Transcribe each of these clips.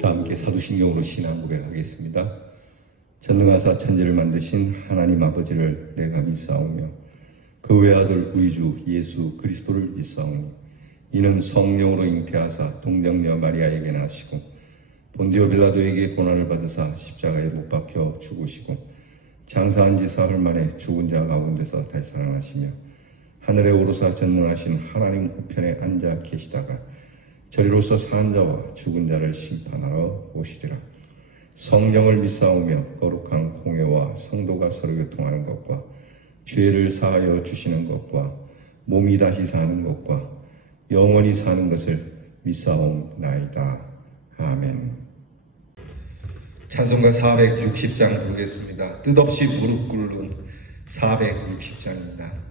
다 함께 사도신경으로 신앙 고백하겠습니다. 전능하사 천지를 만드신 하나님 아버지를 내가 믿사오며 그 외아들 우리 주 예수 그리스도를 믿사오니 이는 성령으로 잉태하사 동정녀 마리아에게 나시고 본디오 빌라도에게 고난을 받으사 십자가에 못 박혀 죽으시고 장사한 지 사흘 만에 죽은 자 가운데서 달살아나시며 하늘에 오르사 전능하신 하나님 우편에 앉아 계시다가 저리로서 사는 자와 죽은 자를 심판하러 오시리라. 성령을 믿사오며 거룩한 공회와 성도가 서로 교통하는 것과 죄를 사하여 주시는 것과 몸이 다시 사는 것과 영원히 사는 것을 믿사옵나이다. 아멘. 찬송가 460장 부르겠습니다. 뜻없이 무릎 꿇는 460장입니다.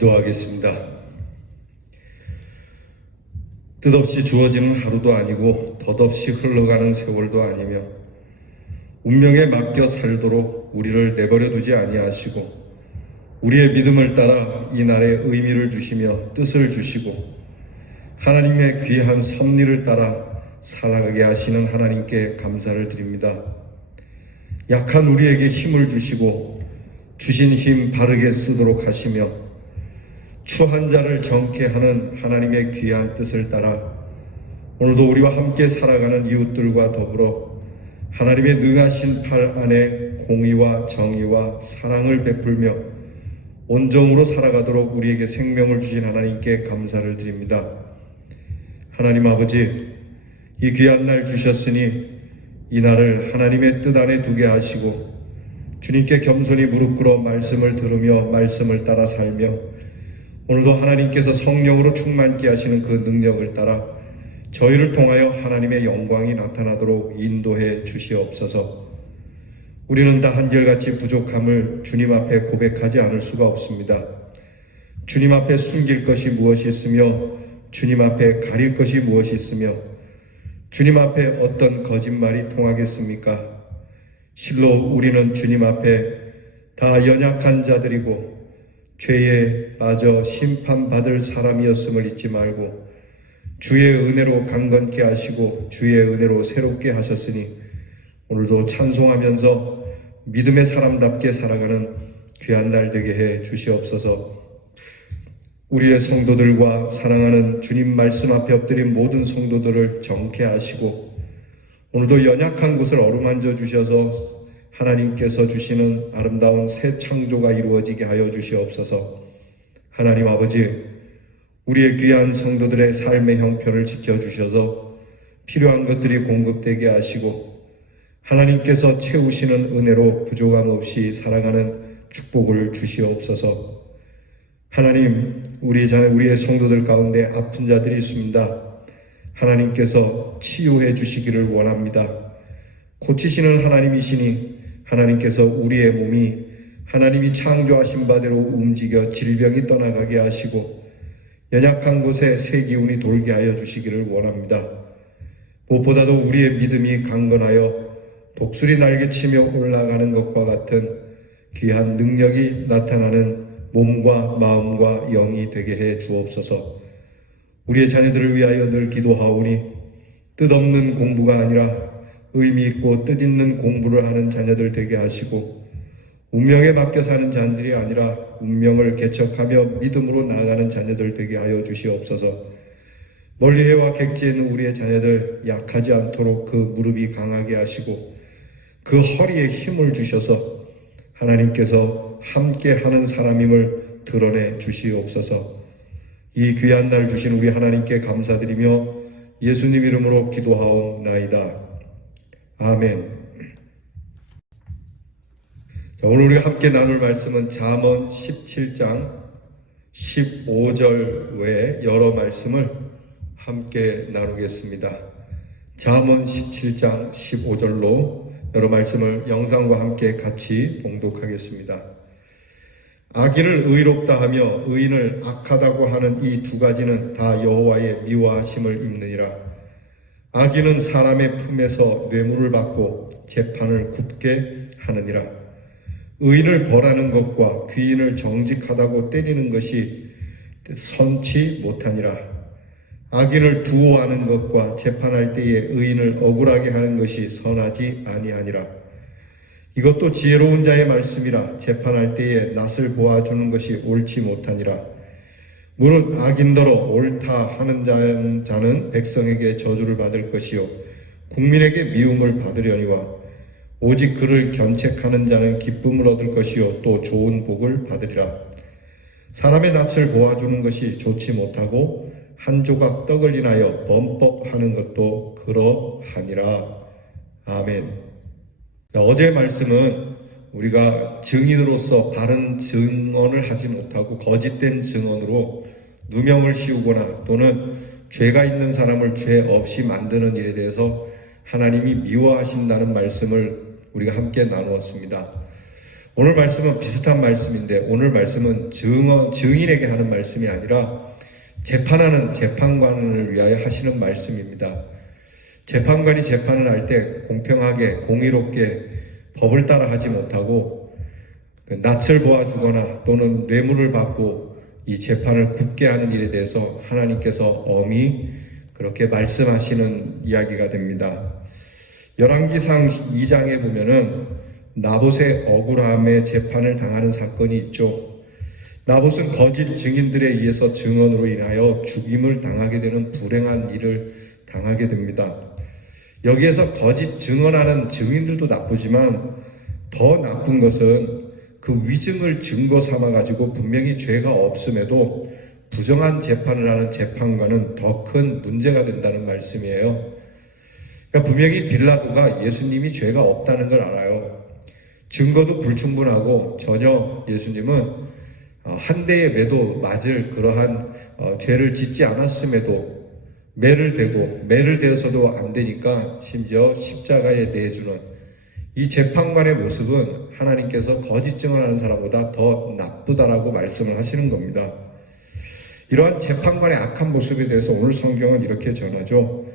기도하겠습니다. 뜻없이 주어지는 하루도 아니고 덧없이 흘러가는 세월도 아니며 운명에 맡겨 살도록 우리를 내버려 두지 아니하시고 우리의 믿음을 따라 이 날에 의미를 주시며 뜻을 주시고 하나님의 귀한 섭리를 따라 살아가게 하시는 하나님께 감사를 드립니다. 약한 우리에게 힘을 주시고 주신 힘 바르게 쓰도록 하시며 추한 자를 정케 하는 하나님의 귀한 뜻을 따라 오늘도 우리와 함께 살아가는 이웃들과 더불어 하나님의 능하신 팔 안에 공의와 정의와 사랑을 베풀며 온정으로 살아가도록 우리에게 생명을 주신 하나님께 감사를 드립니다. 하나님 아버지, 이 귀한 날 주셨으니 이 날을 하나님의 뜻 안에 두게 하시고 주님께 겸손히 무릎 꿇어 말씀을 들으며 말씀을 따라 살며 오늘도 하나님께서 성령으로 충만케 하시는 그 능력을 따라 저희를 통하여 하나님의 영광이 나타나도록 인도해 주시옵소서. 우리는 다 한결같이 부족함을 주님 앞에 고백하지 않을 수가 없습니다. 주님 앞에 숨길 것이 무엇이 있으며 주님 앞에 가릴 것이 무엇이 있으며 주님 앞에 어떤 거짓말이 통하겠습니까? 실로 우리는 주님 앞에 다 연약한 자들이고 죄에 빠져 심판받을 사람이었음을 잊지 말고 주의 은혜로 강건케 하시고 주의 은혜로 새롭게 하셨으니 오늘도 찬송하면서 믿음의 사람답게 살아가는 귀한 날 되게 해 주시옵소서. 우리의 성도들과 사랑하는 주님 말씀 앞에 엎드린 모든 성도들을 정케 하시고 오늘도 연약한 곳을 어루만져 주셔서 하나님께서 주시는 아름다운 새 창조가 이루어지게 하여 주시옵소서. 하나님 아버지, 우리의 귀한 성도들의 삶의 형편을 지켜주셔서 필요한 것들이 공급되게 하시고 하나님께서 채우시는 은혜로 부족함 없이 살아가는 축복을 주시옵소서. 하나님, 우리의 성도들 가운데 아픈 자들이 있습니다. 하나님께서 치유해 주시기를 원합니다. 고치시는 하나님이시니 하나님께서 우리의 몸이 하나님이 창조하신 바대로 움직여 질병이 떠나가게 하시고 연약한 곳에 새 기운이 돌게 하여 주시기를 원합니다. 무엇보다도 우리의 믿음이 강건하여 독수리 날개치며 올라가는 것과 같은 귀한 능력이 나타나는 몸과 마음과 영이 되게 해 주옵소서. 우리의 자녀들을 위하여 늘 기도하오니 뜻없는 공부가 아니라 의미 있고 뜻있는 공부를 하는 자녀들 되게 하시고 운명에 맡겨 사는 자녀들이 아니라 운명을 개척하며 믿음으로 나아가는 자녀들 되게 하여 주시옵소서. 멀리해와 객지에 있는 우리의 자녀들 약하지 않도록 그 무릎이 강하게 하시고 그 허리에 힘을 주셔서 하나님께서 함께 하는 사람임을 드러내 주시옵소서. 이 귀한 날 주신 우리 하나님께 감사드리며 예수님 이름으로 기도하옵나이다. 아멘. 자, 오늘 우리가 함께 나눌 말씀은 잠언 17장 15절 외에 여러 말씀을 함께 나누겠습니다. 잠언 17장 15절로 여러 말씀을 영상과 함께 같이 봉독하겠습니다. 악인을 의롭다 하며 의인을 악하다고 하는 이 두 가지는 다 여호와의 미워하심을 입느니라. 악인은 사람의 품에서 뇌물을 받고 재판을 굽게 하느니라. 의인을 벌하는 것과 귀인을 정직하다고 때리는 것이 선치 못하니라. 악인을 두어하는 것과 재판할 때에 의인을 억울하게 하는 것이 선하지 아니하니라. 이것도 지혜로운 자의 말씀이라. 재판할 때에 낯을 보아주는 것이 옳지 못하니라. 무릇 악인더러 옳다 하는 자는 백성에게 저주를 받을 것이요 국민에게 미움을 받으려니와 오직 그를 견책하는 자는 기쁨을 얻을 것이요 또 좋은 복을 받으리라. 사람의 낯을 보아주는 것이 좋지 못하고 한 조각 떡을 인하여 범법하는 것도 그러하니라. 아멘. 어제의 말씀은 우리가 증인으로서 바른 증언을 하지 못하고 거짓된 증언으로 누명을 씌우거나 또는 죄가 있는 사람을 죄 없이 만드는 일에 대해서 하나님이 미워하신다는 말씀을 우리가 함께 나누었습니다. 오늘 말씀은 비슷한 말씀인데 오늘 말씀은 증인에게 하는 말씀이 아니라 재판하는 재판관을 위하여 하시는 말씀입니다. 재판관이 재판을 할 때 공평하게 공의롭게 법을 따라 하지 못하고 낯을 보아주거나 또는 뇌물을 받고 이 재판을 굽게 하는 일에 대해서 하나님께서 엄히 그렇게 말씀하시는 이야기가 됩니다. 열왕기상 2장에 보면은 나봇의 억울함에 재판을 당하는 사건이 있죠. 나봇은 거짓 증인들에 의해서 증언으로 인하여 죽임을 당하게 되는 불행한 일을 당하게 됩니다. 여기에서 거짓 증언하는 증인들도 나쁘지만 더 나쁜 것은 그 위증을 증거 삼아 가지고 분명히 죄가 없음에도 부정한 재판을 하는 재판관은 더 큰 문제가 된다는 말씀이에요. 그러니까 분명히 빌라도가 예수님이 죄가 없다는 걸 알아요. 증거도 불충분하고 전혀 예수님은 한 대의 매도 맞을 그러한 죄를 짓지 않았음에도 매를 대어서도 안 되니까 심지어 십자가에 내주는 이 재판관의 모습은 하나님께서 거짓 증언하는 사람보다 더 나쁘다라고 말씀을 하시는 겁니다. 이러한 재판관의 악한 모습에 대해서 오늘 성경은 이렇게 전하죠.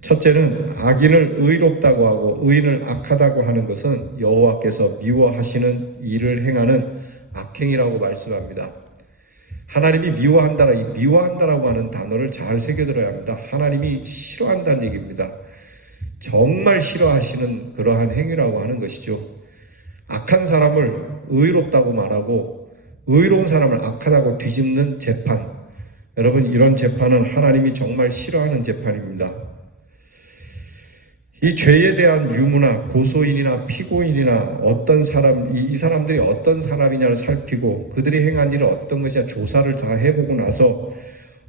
첫째는 악인을 의롭다고 하고 의인을 악하다고 하는 것은 여호와께서 미워하시는 일을 행하는 악행이라고 말씀합니다. 하나님이 미워한다라고 하는 단어를 잘 새겨들어야 합니다. 하나님이 싫어한다는 얘기입니다. 정말 싫어하시는 그러한 행위라고 하는 것이죠. 악한 사람을 의롭다고 말하고 의로운 사람을 악하다고 뒤집는 재판. 여러분, 이런 재판은 하나님이 정말 싫어하는 재판입니다. 이 죄에 대한 유무나 고소인이나 피고인이나 어떤 사람, 이 사람들이 어떤 사람이냐를 살피고 그들이 행한 일은 어떤 것이냐 조사를 다 해보고 나서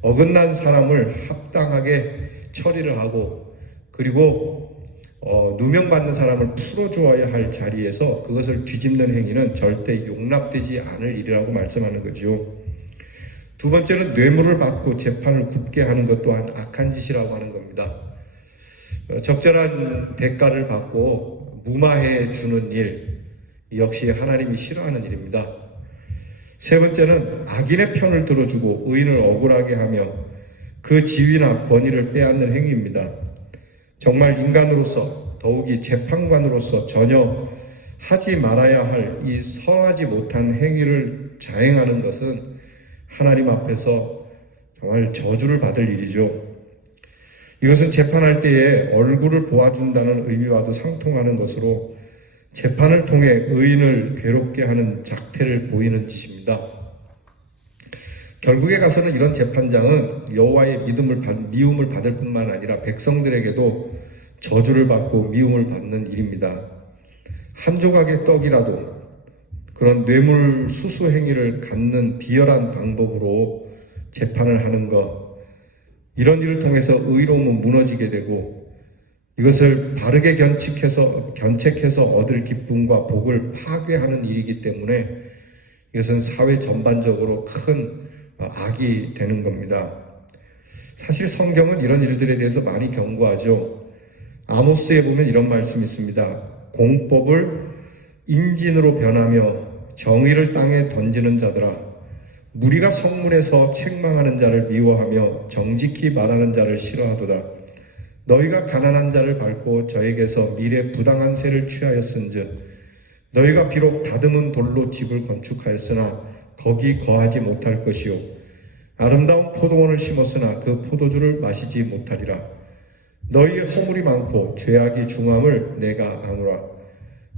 어긋난 사람을 합당하게 처리를 하고 그리고 누명받는 사람을 풀어주어야 할 자리에서 그것을 뒤집는 행위는 절대 용납되지 않을 일이라고 말씀하는 거죠. 두 번째는 뇌물을 받고 재판을 굽게 하는 것 또한 악한 짓이라고 하는 겁니다. 적절한 대가를 받고 무마해 주는 일 역시 하나님이 싫어하는 일입니다. 세 번째는 악인의 편을 들어주고 의인을 억울하게 하며 그 지위나 권위를 빼앗는 행위입니다. 정말 인간으로서 더욱이 재판관으로서 전혀 하지 말아야 할 이 선하지 못한 행위를 자행하는 것은 하나님 앞에서 정말 저주를 받을 일이죠. 이것은 재판할 때에 얼굴을 보아준다는 의미와도 상통하는 것으로 재판을 통해 의인을 괴롭게 하는 작태를 보이는 짓입니다. 결국에 가서는 이런 재판장은 여호와의 미움을 받을 뿐만 아니라 백성들에게도 저주를 받고 미움을 받는 일입니다. 한 조각의 떡이라도 그런 뇌물 수수 행위를 갖는 비열한 방법으로 재판을 하는 것, 이런 일을 통해서 의로움은 무너지게 되고 이것을 바르게 견책해서 얻을 기쁨과 복을 파괴하는 일이기 때문에 이것은 사회 전반적으로 큰 악이 되는 겁니다. 사실 성경은 이런 일들에 대해서 많이 경고하죠. 아모스에 보면 이런 말씀이 있습니다. 공법을 인진으로 변하며 정의를 땅에 던지는 자들아, 무리가 성문에서 책망하는 자를 미워하며 정직히 말하는 자를 싫어하도다. 너희가 가난한 자를 밟고 저에게서 미래 부당한 세를 취하였은즉 너희가 비록 다듬은 돌로 집을 건축하였으나 거기 거하지 못할 것이요 아름다운 포도원을 심었으나 그 포도주를 마시지 못하리라. 너희의 허물이 많고 죄악이 중함을 내가 아노라.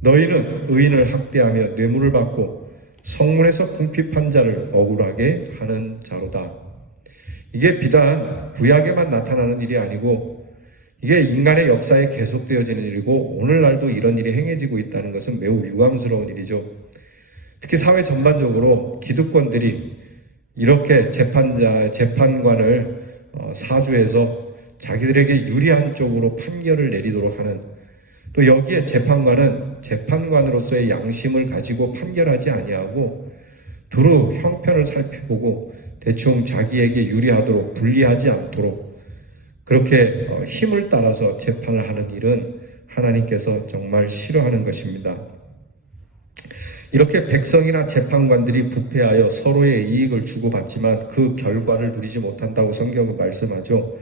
너희는 의인을 학대하며 뇌물을 받고 성문에서 궁핍한 자를 억울하게 하는 자로다. 이게 비단 구약에만 나타나는 일이 아니고 이게 인간의 역사에 계속되어지는 일이고 오늘날도 이런 일이 행해지고 있다는 것은 매우 유감스러운 일이죠. 특히 사회 전반적으로 기득권들이 이렇게 재판관을 사주해서 자기들에게 유리한 쪽으로 판결을 내리도록 하는, 또 여기에 재판관은 재판관으로서의 양심을 가지고 판결하지 아니하고 두루 형편을 살펴보고 대충 자기에게 유리하도록 불리하지 않도록 그렇게 힘을 따라서 재판을 하는 일은 하나님께서 정말 싫어하는 것입니다. 이렇게 백성이나 재판관들이 부패하여 서로의 이익을 주고받지만 그 결과를 누리지 못한다고 성경은 말씀하죠.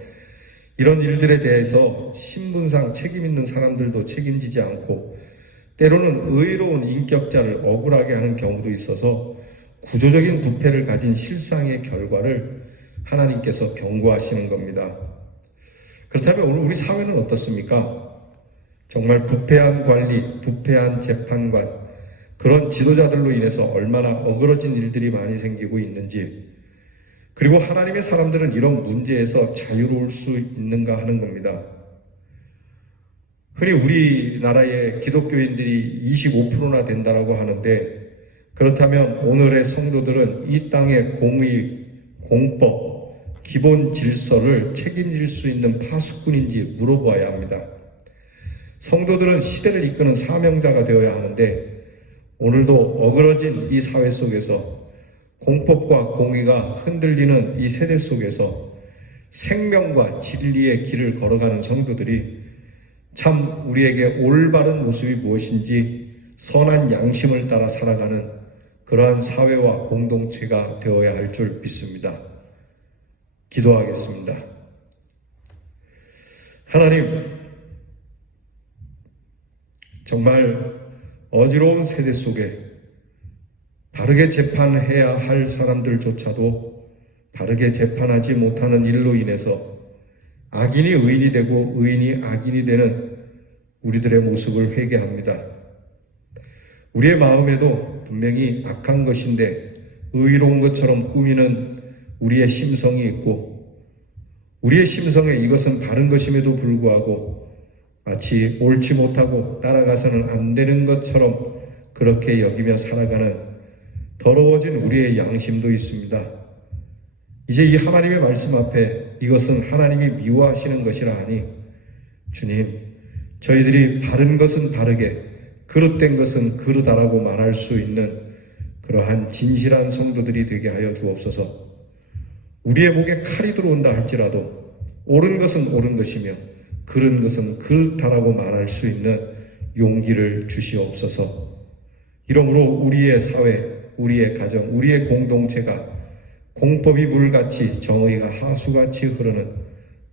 이런 일들에 대해서 신분상 책임 있는 사람들도 책임지지 않고 때로는 의로운 인격자를 억울하게 하는 경우도 있어서 구조적인 부패를 가진 실상의 결과를 하나님께서 경고하시는 겁니다. 그렇다면 오늘 우리 사회는 어떻습니까? 정말 부패한 관리, 부패한 재판관, 그런 지도자들로 인해서 얼마나 어그러진 일들이 많이 생기고 있는지, 그리고 하나님의 사람들은 이런 문제에서 자유로울 수 있는가 하는 겁니다. 흔히 우리나라의 기독교인들이 25%나 된다라고 하는데, 그렇다면 오늘의 성도들은 이 땅의 공의, 공법, 기본 질서를 책임질 수 있는 파수꾼인지 물어보아야 합니다. 성도들은 시대를 이끄는 사명자가 되어야 하는데 오늘도 어그러진 이 사회 속에서 공법과 공의가 흔들리는 이 세대 속에서 생명과 진리의 길을 걸어가는 성도들이 참 우리에게 올바른 모습이 무엇인지 선한 양심을 따라 살아가는 그러한 사회와 공동체가 되어야 할 줄 믿습니다. 기도하겠습니다. 하나님, 정말 어지러운 세대 속에 바르게 재판해야 할 사람들조차도 바르게 재판하지 못하는 일로 인해서 악인이 의인이 되고 의인이 악인이 되는 우리들의 모습을 회개합니다. 우리의 마음에도 분명히 악한 것인데 의로운 것처럼 꾸미는 우리의 심성이 있고, 우리의 심성에 이것은 바른 것임에도 불구하고 마치 옳지 못하고 따라가서는 안 되는 것처럼 그렇게 여기며 살아가는 더러워진 우리의 양심도 있습니다. 이제 이 하나님의 말씀 앞에 이것은 하나님이 미워하시는 것이라 하니 주님, 저희들이 바른 것은 바르게, 그릇된 것은 그르다라고 말할 수 있는 그러한 진실한 성도들이 되게 하여 주옵소서. 우리의 목에 칼이 들어온다 할지라도 옳은 것은 옳은 것이며 그른 것은 그렇다라고 말할 수 있는 용기를 주시옵소서. 이러므로 우리의 사회, 우리의 가정, 우리의 공동체가 공법이 물같이 정의가 하수같이 흐르는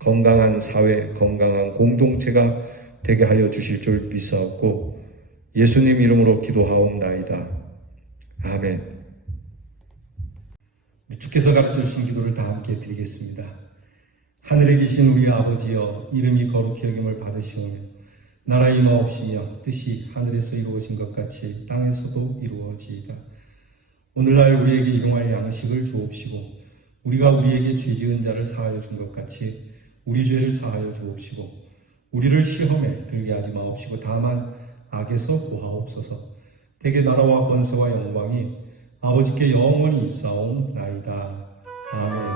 건강한 사회, 건강한 공동체가 되게 하여 주실 줄 믿사옵고 예수님 이름으로 기도하옵나이다. 아멘. 주께서 가르쳐 주신 기도를 다 함께 드리겠습니다. 하늘에 계신 우리 아버지여, 이름이 거룩히 여김을 받으시오며 나라의 임하옵시며 뜻이 하늘에서 이루어진 것 같이 땅에서도 이루어지이다. 오늘날 우리에게 일용할 양식을 주옵시고 우리가 우리에게 죄 지은 자를 사하여 준 것 같이 우리 죄를 사하여 주옵시고 우리를 시험에 들게 하지 마옵시고 다만 악에서 구하옵소서. 대개 나라와 권세와 영광이 아버지께 영원히 있사옵나이다. 아멘.